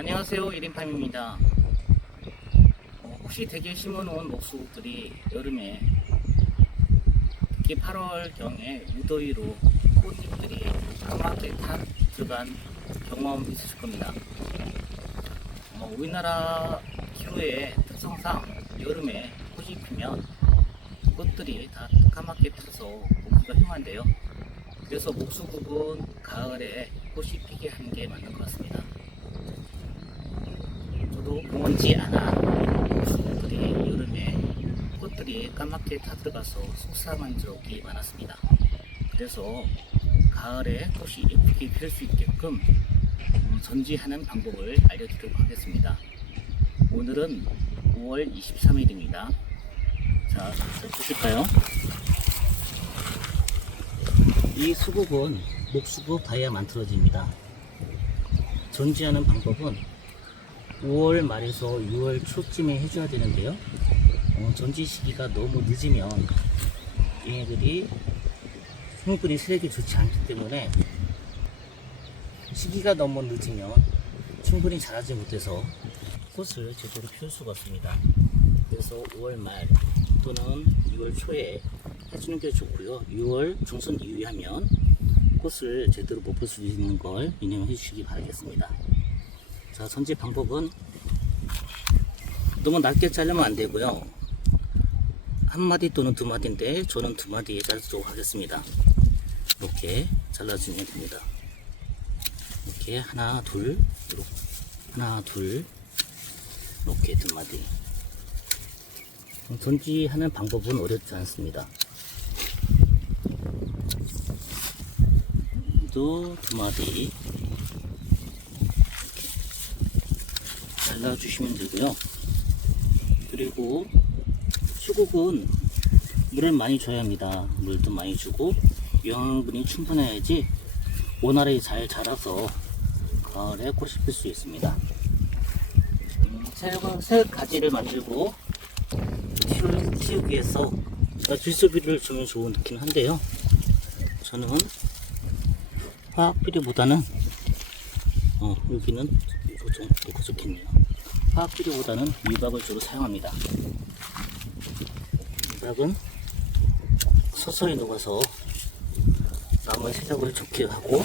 안녕하세요 1인팜입니다. 어, 혹시 대게 심어놓은 목수들이 여름에 특히 8월경에 무더위로 꽃잎들이 까맣게 탁 들어간 경험 있으실 겁니다. 어, 우리나라 기후의 특성상 여름에 꽃이 피면 꽃들이 다 까맣게 펴서 보기가 흉한데요. 그래서 목수국은 가을에 꽃이 피게 하는 게 맞는 것 같습니다 공원지 않아 수들이 여름에 꽃들이 까맣게 타들어가서 속상한 적이 많았습니다. 그래서 가을에 꽃이 예쁘게 필 수 있게끔 음, 전지하는 방법을 알려드리도록 하겠습니다. 오늘은 5월 23일입니다. 자, 보실까요? 이 수국은 목수국 다이아만트러지입니다. 전지하는 방법은 5월 말에서 6월 초쯤에 해줘야 되는데요. 어, 전지 시기가 너무 늦으면 얘네들이 생분이 세력이 좋지 않기 때문에 시기가 너무 늦으면 충분히 자라지 못해서 꽃을 제대로 피울 수가 없습니다. 그래서 5월 말 또는 6월 초에 해주는 게 좋고요. 6월 중순 이후에 하면 꽃을 제대로 못 볼 수 있는 걸 유념해 주시기 바라겠습니다. 자, 전지 방법은 너무 낮게 자르면 안 되고요. 한 마디 또는 두 마디인데 저는 두 마디에 자르도록 하겠습니다. 이렇게 잘라주면 됩니다. 이렇게 하나, 둘, 이렇게 하나, 둘, 이렇게 두 마디. 전지하는 방법은 어렵지 않습니다. 또 두 마디 잘라주시면 되고요. 그리고 수국은 물을 많이 줘야 합니다. 물도 많이 주고 영양분이 충분해야지 원활히 잘 자라서 가을에 꽃이 필 수 있습니다. 음, 새, 새 가지를 만들고 키우, 키우기 위해서 질소비를 주면 좋긴 한데요. 저는 화학 비료보다는 어, 여기는 좀 이거 좋겠네요. 화학 비료보다는 미박을 주로 사용합니다. 미박은 서서히 녹아서 나무의 세력을 좋게 하고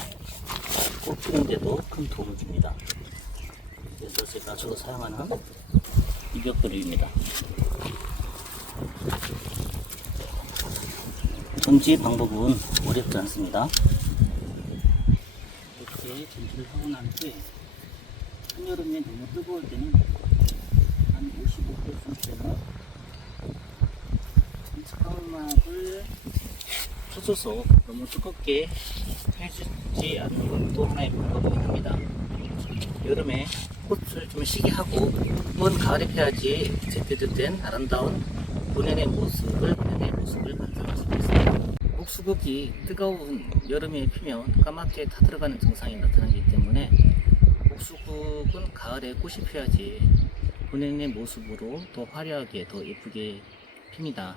꽃 피는데도 큰 도움을 줍니다. 그래서 제가 주로 사용하는 미박비료입니다. 전지 방법은 어렵지 않습니다. 이렇게 전지를 하고 난 후에 한여름에 너무 뜨거울 때는 한 55도 때는 차음막을 쳐줘서 너무 뜨겁게 해주지 않는 것도 하나의 방법이긴 합니다. 여름에 꽃을 좀 쉬게 하고 한번 가을에 펴야지 제때도 된 아름다운 본연의 모습을 본연의 모습을 감상할 수 있습니다. 목수국이 뜨거운 여름에 피면 까맣게 타들어가는 증상이 나타나기 때문에 목수국은 가을에 꽃이 피어야지 본인의 모습으로 더 화려하게 더 예쁘게 핍니다.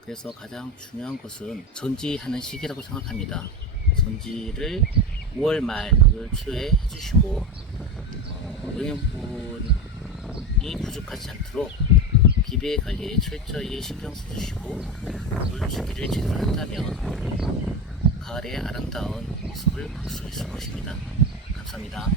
그래서 가장 중요한 것은 전지하는 시기라고 생각합니다. 전지를 5월 말, 6월 초에 해주시고 어, 영양분이 부족하지 않도록 비배 관리에 철저히 신경 써주시고 물 주기를 제대로 한다면 가을의 아름다운 모습을 볼 수 있을 것입니다. 감사합니다.